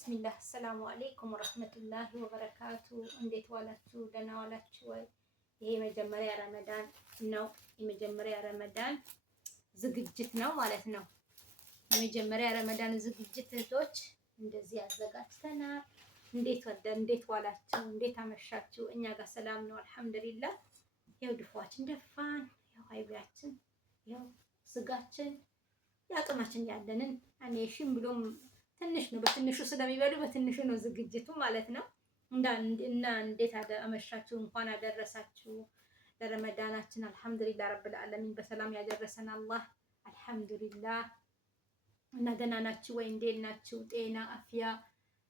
ብስሚላህ አሰላሙ አሌይኩም ወረህመቱላሂ ወበረካቱ። እንዴት ዋላችሁ? ደህና ዋላችሁ ወይ? ይሄ የመጀመሪያ ረመዳን ነው። የመጀመሪያ ረመዳን ዝግጅት ነው ማለት ነው። የመጀመሪያ ረመዳን ዝግጅት እህቶች እንደዚህ አዘጋጅተናል። እንዴት ዋላችሁ? እንዴት አመሻችሁ? እኛ ጋር ሰላም ነው አልሐምዱሊላህ። ያው ድፏችን ደፋን፣ ያው አይቢያችን፣ ያው ስጋችን የአቅማችን ያለንን እሺም ብሎም ትንሽ ነው። በትንሹ ስለሚበሉ በትንሹ ነው ዝግጅቱ ማለት ነው። እና እንዴት አመሻችሁ? እንኳን አደረሳችሁ ለረመዳናችን። አልሐምዱሊላህ ረብል ዓለሚን በሰላም ያደረሰን አላህ አልሐምዱሊላህ። እና ደህና ናችሁ ወይ? እንዴት ናችሁ? ጤና አፍያ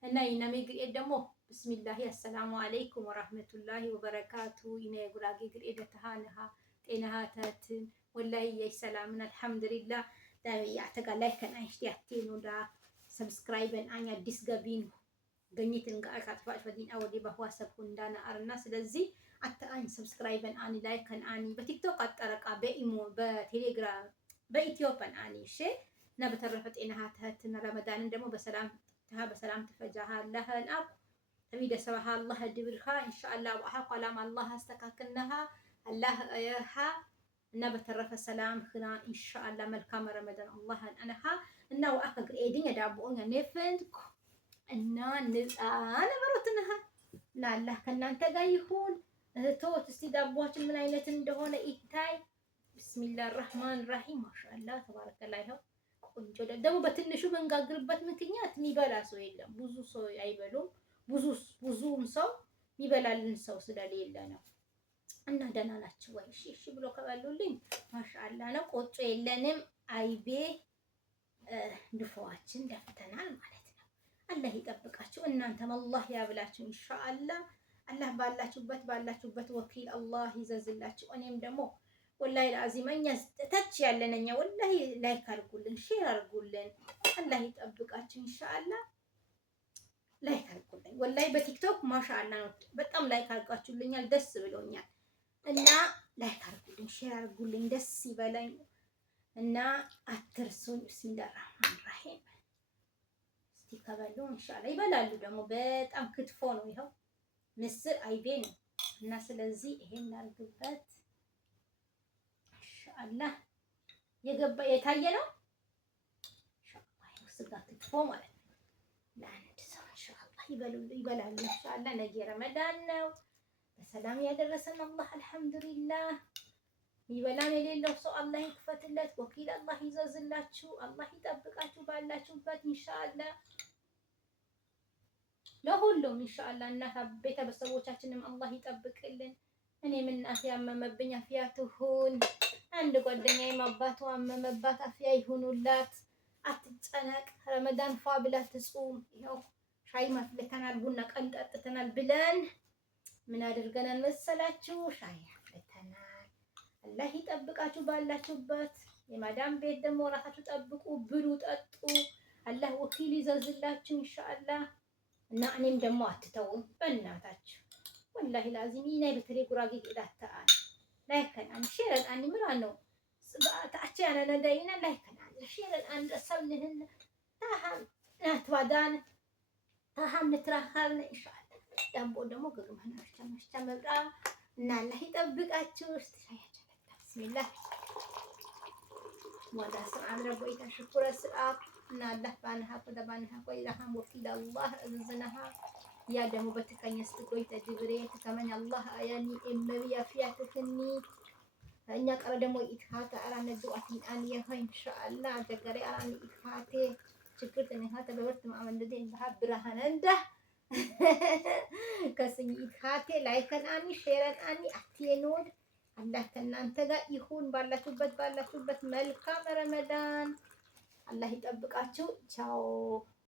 እና ይናሜ ግሬድ ደግሞ ብስሚላህ አሰላሙ አለይኩም ወራህመቱላሂ ወበረካቱ። ይና የጉራጌ ግሬድ ተሃነሃ ጤናሃ ታትን ወላሂ የሰላምን አልሐምዱሊላህ ያተጋላይ ከናይሽ ያቴኑ ዳ ሰብስክራይበን አኛ አዲስ ገቢን ገኝትን ጋር ካጥፋት ፈዲን አወዲ በዋትስአፕ እንዳና አርና ስለዚህ አታአኝ ሰብስክራይበን አኒ ላይክን አኒ በቲክቶክ አጠረቃ በኢሞ በቴሌግራም በኢትዮፕን አኒ እሺ። እና በተረፈ ጤናሃ ታትን ረመዳንን ደግሞ በሰላም ተፈጃሃ ለህን አብ ተሚደ ሰባሃ አላህ ድብርሃ ኢንሻአላህ ወአሃ ቀላም አላህ አስተካክልነሃ አላህ ያሃ። እና በተረፈ ሰላም ክና ኢንሻአላህ መልካም ረመዳን አላህ አንሃ እና ወአከግር ኤዲን ዳቦኛ ነፈንኩ እና ንጻነ በሮትነሃ እና አላህ ከናንተ ጋር ይሁን እህቶት። እስቲ ዳቦአችን ምን አይነት እንደሆነ ኢታይ። ቢስሚላሂር ረህማን ረሂም ማሻአላህ ተባረከላህ። ይኸው ቆንጆ ደግሞ በትንሹ መንጋግርበት ምክንያት የሚበላ ሰው የለም። ብዙ ሰው አይበሉም። ብዙም ሰው የሚበላልን ሰው ስለሌለ ነው። እና ደህና ናችሁ ወይ? እሺ ብሎ ከበሉልኝ ማሻአላ ነው። ቆጮ የለንም። አይቤ ድፎዋችን ደፍተናል ማለት ነው። አላህ ይጠብቃችሁ። እናንተም አላህ ያብላችሁ ኢንሻአላ። አላህ ባላችሁበት ወኪል አላህ ይዘዝላችሁ። እኔም ደግሞ ወላሂ ለአዚመኛ ተች ያለነኛ ወላሂ ላይክ አድርጉልን፣ ሼር አድርጉልን። አላህ ይጠብቃችሁ ኢንሻአላ። ላይክ አድርጉልኝ። ወላሂ በቲክቶክ ማሻአላ ነው። በጣም ላይክ አድርጋችሁልኛል፣ ደስ ብሎኛል። እና ላይክ አድርጉልኝ፣ ሼር አድርጉልኝ፣ ደስ ይበለኝ እና አትርሱኝ። ቢስሚላሂር ረህማን ረሂም። እስቲ ከበሉ ኢንሻአላ ይበላሉ። ደግሞ በጣም ክትፎ ነው። ይኸው ምስር አይቤ ነው እና ስለዚህ ይሄን አድርግበት ኢንሻአላ። የታየ ነው ኢንሻአላ። ስጋ ክትፎ ማለት ነው ለአንድ ሰው ኢንሻአላ ይበላሉ ኢንሻአላ። ነገ ረመዳን ነው። በሰላም ያደረሰን አላህ አልሐምዱሊላህ። ይበላን የሌለው ሰው አላህ ይክፈትለት፣ ወኪል አላህ ይዘዝላችሁ፣ አላህ ይጠብቃችሁ ባላችሁበት ኢንሻአላህ። ለሁሉም ኢንሻአላህ እናት ቤተሰቦቻችንም አላህ ይጠብቅልን። እኔም እናቴ ያመመብኝ አፍያ ትሁን። አንድ ጓደኛዬም አባቷ አመመባት አፍያ ይሁኑላት። አትጨነቅ። ረመዳን ፏ ብላ ትጹም። ይኸው ሻይ ማፍልተናል፣ ቡና ቀን ጠጥተናል ብለን ምን አድርገናል መሰላችሁ? ሻይ አፍልተናል። አላህ ይጠብቃችሁ ባላችሁበት። የማዳም ቤት ደግሞ ራሳችሁ ጠብቁ፣ ብሉ፣ ጠጡ። አላህ ወኪል ይዘዝላችሁ ኢንሻአላህ። እና እኔም ደግሞ አትተውም በእናታችሁ ወላሂ ላዚም ይናይ በተለይ ጉራጌ ይዳታል ላይከናን ሼረን ምራ ነው ታች ያለ ነዳይና ላይከናን ሼረን አንድ ሰብልህን ታሃም ናትዋዳን ታሃም ንትራኻል ኢንሻአላህ። ዳቦ ደግሞ ግግማና አሽቻ መብራ እና አላህ ይጠብቃችሁ። እስተያያችሁ ቢስሚላህ ወዳ ሰዓት ረቦይታ ሽኩረ ሰዓት እና አላህ ባንሃ ተደባንሃ ቆይራሃም ወኪል አላህ እዝነሃ ያ ደግሞ በተቀኘስ ቆይ ተጅብሬ ተከመን አላህ ያኒ እመቢያ ፊያተከኒ እኛ ቀረ ደግሞ ኢትሃተ አራነ ዱአቲን አን የሆ ኢንሻአላህ አደገሬ አራኒ ኢትሃቴ ችግር ተነሃተ በወርት ማመንደደ እንደ እንደ ከስኝ ኢትሃቴ ላይከን አኒ ሼረን አኒ አትየኖድ። አላህ ከእናንተ ጋር ይሁን። ባላችሁበት መልካም ረመዳን። አላህ ይጠብቃችሁ። ቻው